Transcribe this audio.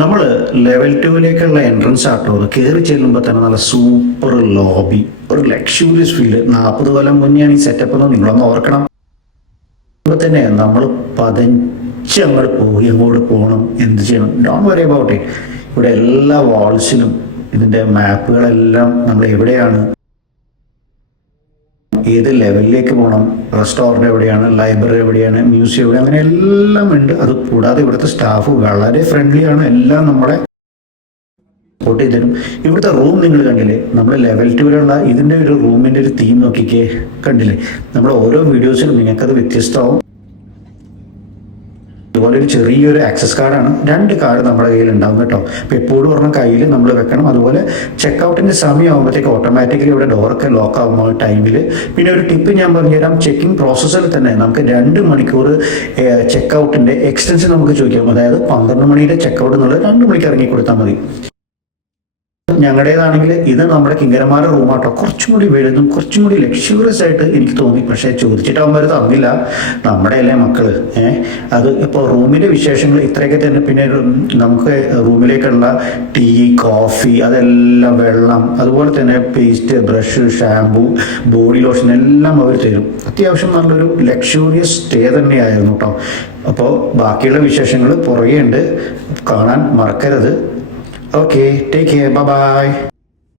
നമ്മൾ level ടുവിലേക്കുള്ള entrance ആട്ടോ കയറി ചെല്ലുമ്പോൾ തന്നെ നല്ല സൂപ്പർ ലോബി, ഒരു ലക്ഷൂറിയസ് ഫീല്. 40 കൊല്ലം മുന്നെയാണ് ഈ സെറ്റപ്പ് എന്ന് നിങ്ങളൊന്ന് ഓർക്കണം. ഇപ്പോൾ തന്നെ നമ്മൾ പതിച്ച് അങ്ങോട്ട് പോയി, അങ്ങോട്ട് പോകണം, എന്ത് ചെയ്യണം, ഡോണ്ട് വറി അബൌട്ട് ഇറ്റ്. ഇവിടെ എല്ലാ വാൾസിലും ഇതിൻ്റെ മാപ്പുകളെല്ലാം നമ്മൾ എവിടെയാണ്, ഏത് ലെവലിലേക്ക് പോകണം, റെസ്റ്റോറൻറ്റ് എവിടെയാണ്, ലൈബ്രറി എവിടെയാണ്, മ്യൂസിയം എവിടെ, അങ്ങനെ എല്ലാം ഉണ്ട്. അത് കൂടാതെ ഇവിടുത്തെ സ്റ്റാഫ് വളരെ ഫ്രണ്ട്ലി ആണ്, എല്ലാം നമ്മളെ സപ്പോർട്ട് ചെയ്ത് തരും. ഇവിടുത്തെ റൂം നിങ്ങൾ കണ്ടില്ലേ, നമ്മൾ ലെവൽ ടുവിലുള്ള ഇതിൻ്റെ ഒരു റൂമിൻ്റെ ഒരു തീം നോക്കിക്കേ, കണ്ടില്ലേ? നമ്മുടെ ഓരോ വീഡിയോസിലും നിങ്ങൾക്കത് വ്യത്യസ്തമാവും. അതുപോലെ ഒരു ചെറിയൊരു ആക്സസ് കാർഡാണ്, 2 കാർഡ് നമ്മുടെ കയ്യിൽ ഉണ്ടാവും കേട്ടോ. അപ്പോൾ എപ്പോഴും പറഞ്ഞ കയ്യിൽ നമ്മൾ വെക്കണം. അതുപോലെ ചെക്കൗട്ടിൻ്റെ സമയമാകുമ്പോഴത്തേക്ക് ഓട്ടോമാറ്റിക്കലി ഇവിടെ ഡോറൊക്കെ ലോക്ക് ആകുമ്പോൾ ടൈമിൽ. പിന്നെ ഒരു ടിപ്പ് ഞാൻ പറഞ്ഞുതരാം, ചെക്കിംഗ് പ്രോസസ്സിൽ തന്നെ നമുക്ക് 2 മണിക്കൂർ ചെക്കൗട്ടിൻ്റെ എക്സ്റ്റൻഷൻ നമുക്ക് ചോദിക്കാം. അതായത് 12 മണിയുടെ ചെക്കൗട്ട് എന്നുള്ളത് 2 മണിക്ക് ഇറങ്ങി കൊടുത്താൽ മതി. ഞങ്ങളുടേതാണെങ്കിൽ ഇത് നമ്മുടെ കിങ്കരന്മാരുടെ റൂമാട്ടോ, കുറച്ചും കൂടി വലുതും കുറച്ചും കൂടി ലക്ഷൂറിയസ് ആയിട്ട് എനിക്ക് തോന്നി. പക്ഷേ ചോദിച്ചിട്ടാകുമ്പോൾ തന്നില്ല, നമ്മുടെ അല്ലേ മക്കള്. അത് ഇപ്പോൾ റൂമിൻ്റെ വിശേഷങ്ങൾ ഇത്രയൊക്കെ തന്നെ. പിന്നെ നമുക്ക് റൂമിലേക്കുള്ള ടീ, കോഫി, അതെല്ലാം, വെള്ളം, അതുപോലെ തന്നെ paste, brush, shampoo, body lotion എല്ലാം അവർ തരും. അത്യാവശ്യം നല്ലൊരു ലക്ഷൂറിയസ് സ്റ്റേ തന്നെയായിരുന്നു കേട്ടോ. അപ്പോൾ ബാക്കിയുള്ള വിശേഷങ്ങൾ പുറകെ ഉണ്ട്, കാണാൻ മറക്കരുത്. Okay, take care. Bye bye.